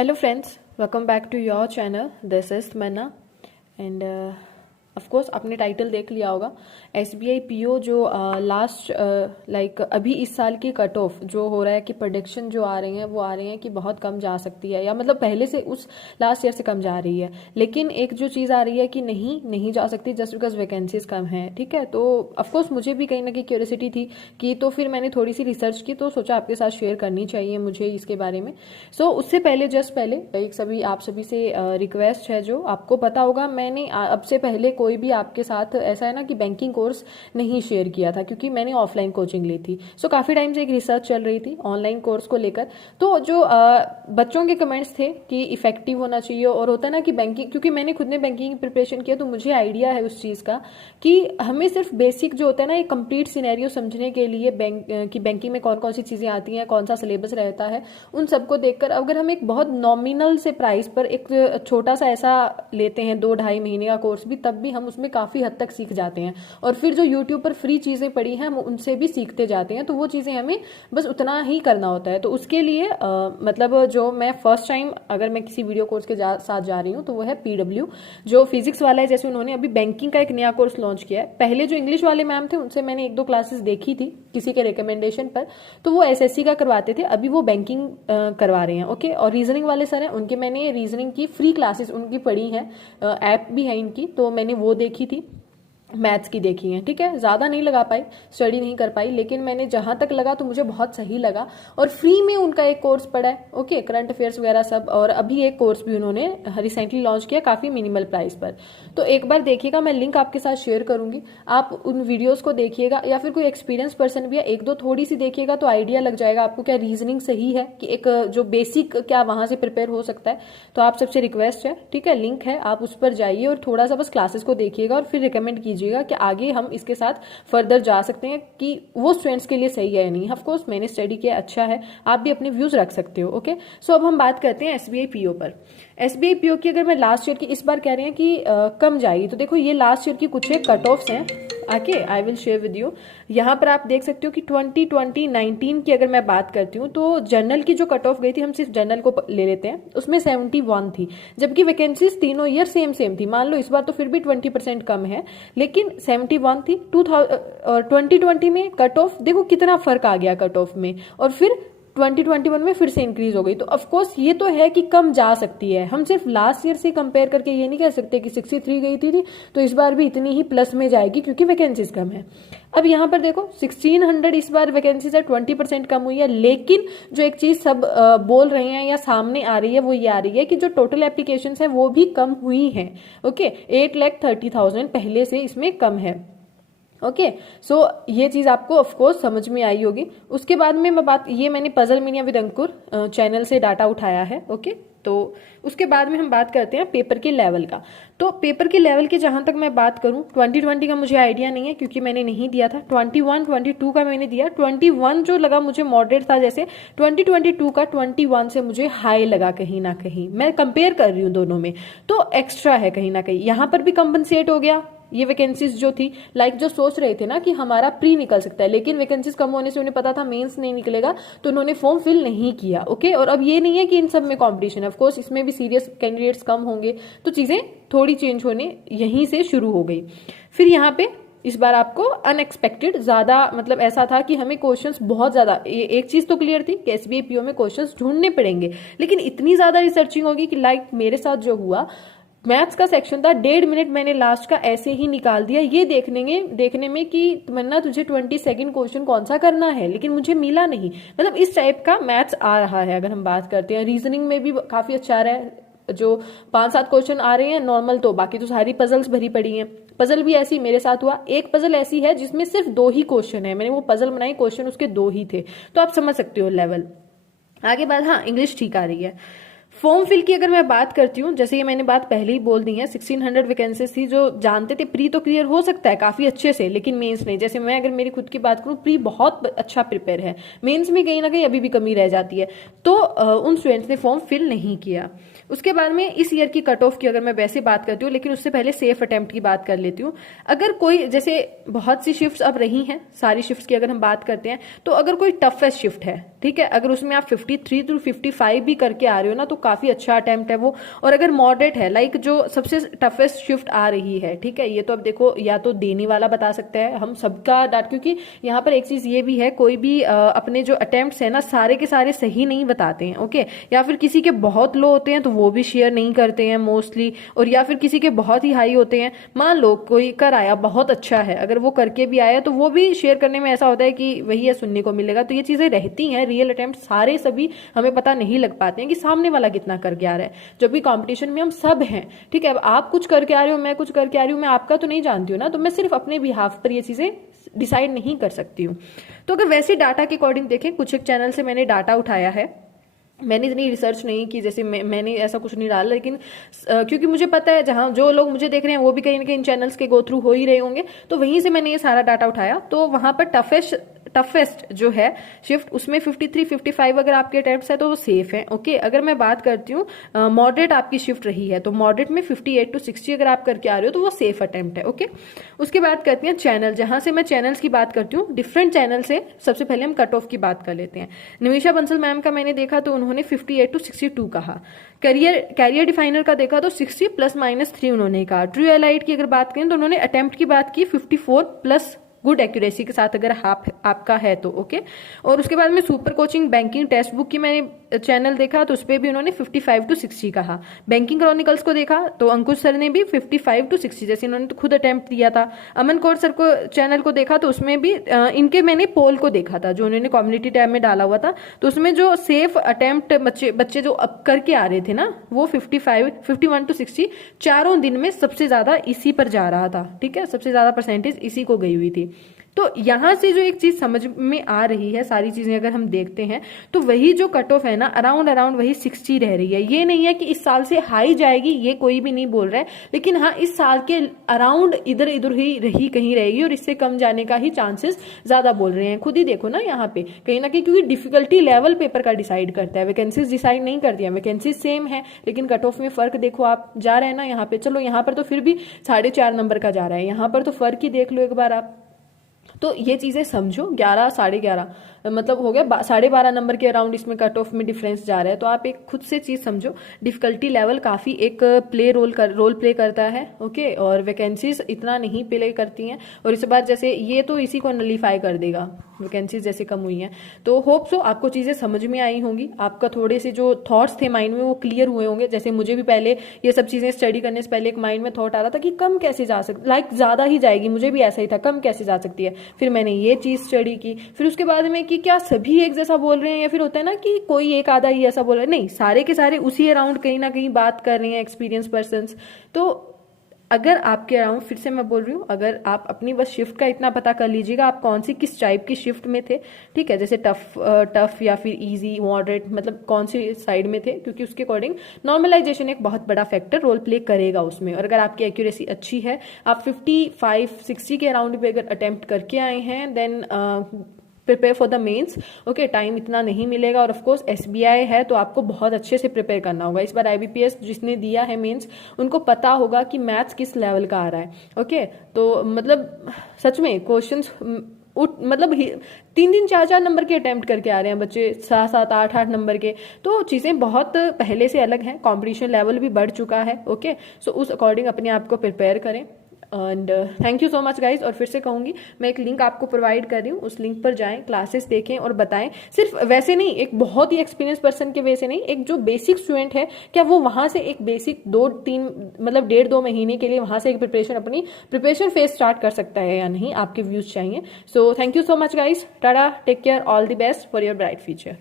Hello friends, welcome back to your channel. This is Manna and of course आपने title देख लिया होगा। SBI PO जो last like अभी इस साल की कट ऑफ जो हो रहा है कि प्रोडिक्शन जो आ रही हैं वो आ रही हैं कि बहुत कम जा सकती है, या मतलब पहले से उस लास्ट ईयर से कम जा रही है। लेकिन एक जो चीज़ आ रही है कि नहीं जा सकती जस्ट बिकॉज वैकेंसीज कम है। ठीक है, तो ऑफकोर्स मुझे भी कहीं ना कहीं क्यूरियोसिटी थी कि तो फिर मैंने थोड़ी सी रिसर्च की, तो सोचा आपके साथ शेयर करनी चाहिए मुझे इसके बारे में। उससे पहले जस्ट पहले एक आप सभी से रिक्वेस्ट है, जो आपको पता होगा मैंने अब से पहले कोई भी आपके साथ ऐसा है ना कि बैंकिंग कोर्स नहीं शेयर किया था, क्योंकि मैंने ऑफलाइन कोचिंग ली थी। काफी टाइम से एक रिसर्च चल रही थी ऑनलाइन कोर्स को लेकर। तो जो बच्चों के कमेंट्स थे कि इफेक्टिव होना चाहिए, और होता है ना कि बैंकिंग, क्योंकि मैंने खुद ने बैंकिंग की प्रिपरेशन किया तो मुझे आइडिया है उस चीज का कि हमें सिर्फ बेसिक जो होता है ना एक कंप्लीट सिनेरियो समझने के लिए बैंकिंग में कौन कौन सी चीजें आती हैं, कौन सा सिलेबस रहता है, उन सबको देखकर अगर हम एक बहुत नॉमिनल से प्राइस पर एक छोटा सा ऐसा लेते हैं 2-2.5 महीने का कोर्स भी, तब भी हम उसमें काफी हद तक सीख जाते हैं। और फिर जो यूट्यूब पर फ्री चीजें पड़ी हैं हम उनसे भी सीखते जाते हैं, तो वो चीजें हमें बस उतना ही करना होता है। तो उसके लिए मतलब जो मैं फर्स्ट टाइम अगर मैं किसी वीडियो कोर्स के साथ जा रही हूँ तो वो है PW, जो फिजिक्स वाला है। जैसे उन्होंने अभी बैंकिंग का एक नया कोर्स लॉन्च किया है। पहले जो इंग्लिश वाले मैम थे उनसे मैंने 1-2 क्लासेस देखी थी किसी के रिकमेंडेशन पर, तो वो SSC का करवाते थे, अभी वो बैंकिंग करवा रहे हैं। ओके, और रीजनिंग वाले सर हैं, उनके मैंने रीजनिंग की फ्री क्लासेस उनकी पढ़ी हैं, ऐप भी है इनकी, तो मैंने वो देखी थी। मैथ्स की देखी है। ठीक है, ज़्यादा नहीं लगा पाई, स्टडी नहीं कर पाई, लेकिन मैंने जहाँ तक लगा तो मुझे बहुत सही लगा। और फ्री में उनका एक कोर्स पड़ा है, ओके, करंट अफेयर्स वगैरह सब। और अभी एक कोर्स भी उन्होंने रिसेंटली लॉन्च किया काफ़ी मिनिमल प्राइस पर। तो एक बार देखिएगा, मैं लिंक आपके साथ शेयर करूंगी, आप उन वीडियोज़ को देखिएगा, या फिर कोई एक्सपीरियंस पर्सन भी है 1-2 थोड़ी सी देखिएगा तो आइडिया लग जाएगा आपको क्या रीजनिंग सही है, कि एक जो बेसिक क्या वहाँ से प्रिपेयर हो सकता है। तो आप सबसे रिक्वेस्ट है, ठीक है, लिंक है, आप उस पर जाइए और थोड़ा सा बस क्लासेस को देखिएगा और फिर रिकमेंड कीजिएगा कि आगे हम इसके साथ फर्दर जा सकते हैं कि वो स्टूडेंट्स के लिए सही है या नहीं। ऑफ कोर्स मैंने स्टडी किया, अच्छा है, आप भी अपने व्यूज रख सकते हो। ओके, अब हम बात करते हैं SBI PO पर। SBI PO की अगर मैं लास्ट ईयर की इस बार कह रहे हैं कि कम जाएगी, तो देखो ये लास्ट ईयर की कुछ एक कट ऑफ्स हैं, आके I will share with you. यहाँ पर आप देख सकते हो कि 2019 की अगर मैं बात करती हूँ तो जनरल की जो कट ऑफ गई थी, हम सिर्फ जनरल को ले लेते हैं, उसमें 71 थी, जबकि वैकेंसीज तीनों ईयर सेम थी। मान लो इस बार तो फिर भी 20% कम है, लेकिन 71 थी। 2020 में कट ऑफ देखो कितना फर्क आ गया कट ऑफ में, और फिर 2021 में फिर से इंक्रीज हो गई। तो ऑफकोर्स ये तो है कि कम जा सकती है। हम सिर्फ लास्ट ईयर से कंपेयर करके ये नहीं कह सकते कि 63 गई थी तो इस बार भी इतनी ही प्लस में जाएगी, क्योंकि वैकेंसीज कम है। अब यहाँ पर देखो 1600 इस बार वैकेंसीज है, 20% कम हुई है। लेकिन जो एक चीज सब बोल रहे हैं या सामने आ रही है वो ये आ रही है कि जो टोटल एप्लीकेशन है वो भी कम हुई है। ओके, 8,30,000 पहले से इसमें कम है। ओके, ये चीज आपको ऑफकोर्स समझ में आई होगी। उसके बाद में मैं ये मैंने puzzle mania with Ankur channel से डाटा उठाया है। ओके, तो उसके बाद में हम बात करते हैं पेपर के लेवल का। तो पेपर के लेवल की जहां तक मैं बात करूं, 2020 का मुझे आइडिया नहीं है क्योंकि मैंने नहीं दिया था। 21-22 का मैंने दिया। 21 जो लगा मुझे मॉडरेट था, जैसे 2022 का 21 से मुझे हाई लगा कहीं ना कहीं। मैं कंपेयर कर रही हूँ दोनों में, तो एक्स्ट्रा है कहीं ना कहीं। यहाँ पर भी कंपनसेट हो गया ये वैकेंसीज जो थी, जो सोच रहे थे ना कि हमारा प्री निकल सकता है, लेकिन वैकेंसीज कम होने से उन्हें पता था मेंस नहीं निकलेगा, तो उन्होंने फॉर्म फिल नहीं किया। ओके, और अब ये नहीं है कि इन सब में कंपटीशन है, ऑफ कोर्स इसमें भी सीरियस कैंडिडेट्स कम होंगे, तो चीजें थोड़ी चेंज होने यहीं से शुरू हो गई। फिर यहाँ पे इस बार आपको अनएक्सपेक्टेड ज्यादा, मतलब ऐसा था कि हमें क्वेश्चंस बहुत ज्यादा, एक चीज तो क्लियर थी कि SBI PO में क्वेश्चंस ढूंढने पड़ेंगे, लेकिन इतनी ज्यादा रिसर्चिंग होगी कि मेरे साथ जो हुआ, मैथ्स का सेक्शन था, 1.5 मिनट मैंने लास्ट का ऐसे ही निकाल दिया ये देखने में कि मन्ना तुझे 22nd क्वेश्चन कौन सा करना है, लेकिन मुझे मिला नहीं। मतलब इस टाइप का मैथ्स आ रहा है। अगर हम बात करते हैं रीजनिंग में भी काफी अच्छा आ रहा है, जो 5-7 क्वेश्चन आ रहे हैं नॉर्मल, तो बाकी तो सारी पजल्स भरी पड़ी हैं। पजल भी ऐसी मेरे साथ हुआ, एक पजल ऐसी है जिसमें सिर्फ 2 ही क्वेश्चन है, मैंने वो पजल बनाई, क्वेश्चन उसके 2 ही थे, तो आप समझ सकते हो लेवल। आगे बात, हाँ इंग्लिश ठीक आ रही है। फॉर्म फिल की अगर मैं बात करती हूँ, जैसे ये मैंने बात पहले ही बोल दी है, 1600 वैकेंसीज थी। जो जानते थे प्री तो क्लियर हो सकता है काफी अच्छे से, लेकिन मेंस नहीं। जैसे मैं अगर मेरी खुद की बात करूँ, प्री बहुत अच्छा प्रिपेयर है, मेंस में कहीं ना कहीं अभी भी कमी रह जाती है, तो उन स्टूडेंट्स ने फॉर्म फिल नहीं किया। उसके बाद में इस ईयर की कट ऑफ की अगर मैं वैसे बात करती हूँ, लेकिन उससे पहले सेफ अटेम्प्ट की बात कर लेती हूँ। अगर कोई, जैसे बहुत सी शिफ्ट्स अब रही हैं, सारी शिफ्ट्स की अगर हम बात करते हैं, तो अगर कोई टफेस्ट शिफ्ट है, ठीक है, अगर उसमें आप 53 to 55 भी करके आ रहे हो ना, तो काफी अच्छा अटेम्प्ट है वो। और अगर मॉडरेट है, लाइक जो सबसे टफेस्ट शिफ्ट आ रही है, ठीक है, ये तो अब देखो या तो देने वाला बता सकता है, हम सबका डाटा, क्योंकि यहाँ पर एक चीज ये भी है, कोई भी अपने जो अटेम्प्ट्स है ना सारे के सारे सही नहीं बताते हैं, ओके, या फिर किसी के बहुत लो होते हैं तो वो भी शेयर नहीं करते हैं मोस्टली, और या फिर किसी के बहुत ही हाई होते हैं। मान लो कोई कर आया बहुत अच्छा है, अगर वो करके भी आया तो वो भी शेयर करने में ऐसा होता है कि वही है सुनने को मिलेगा। तो ये चीजें रहती हैं, रियल अटेम्प्ट सारे सभी हमें पता नहीं लग पाते हैं कि सामने वाला कितना करके आ रहा है, जब भी कॉम्पिटिशन में हम सब हैं, ठीक है। अब आप कुछ करके आ रहे हो, मैं कुछ करके आ रही हूँ, मैं आपका तो नहीं जानती हूँ ना, तो मैं सिर्फ अपने बिहाफ पर ये चीजें डिसाइड नहीं कर सकती हूँ। तो अगर वैसे डाटा के अकॉर्डिंग देखें, कुछ एक चैनल से मैंने डाटा उठाया है, मैंने इतनी रिसर्च नहीं की, जैसे मैंने ऐसा कुछ नहीं डाला, लेकिन क्योंकि मुझे पता है जहां जो लोग मुझे देख रहे हैं वो भी कहीं ना कहीं इन चैनल्स के गो थ्रू हो ही रहे होंगे, तो वहीं से मैंने ये सारा डाटा उठाया। तो वहां पर टफेस्ट जो है शिफ्ट, उसमें 53 55 अगर आपके अटेम्प्ट्स है तो वो सेफ है, ओके। अगर मैं बात करती हूँ मॉडरेट आपकी शिफ्ट रही है, तो मॉडरेट में 58 to 60 अगर आप करके आ रहे हो तो वो सेफ अटेम्प्ट है, ओके। उसके बाद करती हैं चैनल, जहां से मैं चैनल्स की बात करती हूँ डिफरेंट चैनल से। सबसे पहले हम कट ऑफ की बात कर लेते हैं। निमिषा बंसल मैम का मैंने देखा तो उन्होंने 58 to 62 कहा। कैरियर डिफाइनर का देखा तो 60 ±3 उन्होंने कहा। ट्रू एलाइट की अगर बात करें तो उन्होंने अटेम्प्ट की बात की 54 प्लस गुड एक्यूरेसी के साथ अगर आपका है तो, ओके। और उसके बाद में super coaching banking text book की मैंने चैनल देखा तो उस पर भी उन्होंने 55 to 60 कहा। बैंकिंग क्रॉनिकल्स को देखा तो अंकुश सर ने भी 55 to 60, जैसे इन्होंने तो खुद अटेम्प्ट दिया था। अमन कौर सर को चैनल को देखा तो उसमें भी इनके मैंने पोल को देखा था जो उन्होंने कम्युनिटी टैब में डाला हुआ था, तो उसमें जो सेफ अटेम्प्ट बच्चे जो अब करके आ रहे थे ना, वो 51 to 60 चारों दिन में सबसे ज्यादा इसी पर जा रहा था, ठीक है, सबसे ज्यादा परसेंटेज इसी को गई हुई थी। तो यहां से जो एक चीज समझ में आ रही है, सारी चीजें अगर हम देखते हैं तो वही जो कट ऑफ है ना अराउंड वही 60 रह रही है। ये नहीं है कि इस साल से हाई जाएगी, ये कोई भी नहीं बोल रहा है, लेकिन हाँ इस साल के अराउंड इधर इधर ही रही कहीं रहेगी, और इससे कम जाने का ही चांसेस ज्यादा बोल रहे हैं। खुद ही देखो ना यहाँ पे कहीं ना कहीं, क्योंकि डिफिकल्टी लेवल पेपर का डिसाइड करता है, वैकेंसीज डिसाइड नहीं करती है। वैकेंसीज सेम है लेकिन कट ऑफ में फर्क देखो आप जा रहे हैं ना यहाँ पे। चलो यहाँ पर तो फिर भी 4.5 नंबर का जा रहा है, यहाँ पर तो फर्क ही देख लो एक बार आप। तो ये चीजें समझो, 11 11.5 मतलब हो गया 12.5 नंबर के अराउंड इसमें कट ऑफ में डिफरेंस जा रहा है। तो आप एक खुद से चीज समझो, डिफिकल्टी लेवल काफी एक रोल प्ले करता है, ओके। और वैकेंसीज इतना नहीं प्ले करती हैं, और इस बार जैसे ये तो इसी को नलीफाई कर देगा, वैकेंसीज जैसे कम हुई हैं। तो होप सो आपको चीजें समझ में आई होंगी, आपका थोड़े से जो थॉट्स थे माइंड में वो क्लियर हुए होंगे। जैसे मुझे भी पहले ये सब चीजें स्टडी करने से पहले एक माइंड में थॉट आ रहा था कि कम कैसे जा सकती, लाइक ज्यादा ही जाएगी, मुझे भी ऐसा ही था कम कैसे जा सकती है। फिर मैंने ये चीज स्टडी की, फिर उसके बाद में कि क्या सभी एक जैसा बोल रहे हैं, या फिर होता है ना कि कोई एक आधा ही ऐसा बोल रहा है, नहीं सारे के सारे उसी अराउंड कहीं ना कहीं बात कर रहे हैं एक्सपीरियंस पर्संस। तो अगर आपके अराउंड, फिर से मैं बोल रही हूँ, अगर आप अपनी बस शिफ्ट का इतना पता कर लीजिएगा आप कौन सी किस टाइप की शिफ्ट में थे, ठीक है, जैसे टफ या फिर इजी मॉडरेट, मतलब कौन सी साइड में थे, क्योंकि उसके अकॉर्डिंग नॉर्मलाइजेशन एक बहुत बड़ा फैक्टर रोल प्ले करेगा उसमें। और अगर आपकी एक्यूरेसी अच्छी है, आप 55 60 के अराउंड भी अगर अटेम्प्ट करके आए हैं, then prepare for the mains, okay. Time इतना नहीं मिलेगा, और ऑफ कोर्स एसबीआई है तो आपको बहुत अच्छे से प्रिपेयर करना होगा। इस बार आईबीपीएस जिसने दिया है मेंस, उनको पता होगा कि मैथ्स किस लेवल का आ रहा है, ओके। तो मतलब सच में क्वेश्चंस मतलब 3 4 नंबर के अटेम्प्ट करके आ रहे हैं बच्चे, 7 7 8 8 नंबर के। तो चीजें बहुत पहले से अलग हैं, कॉम्पिटिशन लेवल भी बढ़ चुका है, ओके। सो उस अकॉर्डिंग अपने आप को प्रिपेयर करें। And thank you so much guys. और फिर से कहूंगी, मैं एक लिंक आपको प्रोवाइड कर रही हूँ, उस लिंक पर जाएं, क्लासेस देखें और बताएं। सिर्फ वैसे नहीं, एक बहुत ही एक्सपीरियंस पर्सन के वैसे नहीं, एक जो बेसिक स्टूडेंट है, क्या वो वहां से एक बेसिक 2-3 मतलब 1.5-2 महीने के लिए वहां से एक अपनी प्रिपरेशन फेज स्टार्ट कर सकता है या नहीं, आपके व्यूज चाहिए। So thank you so much guys, tata, take care, all the best for your bright future.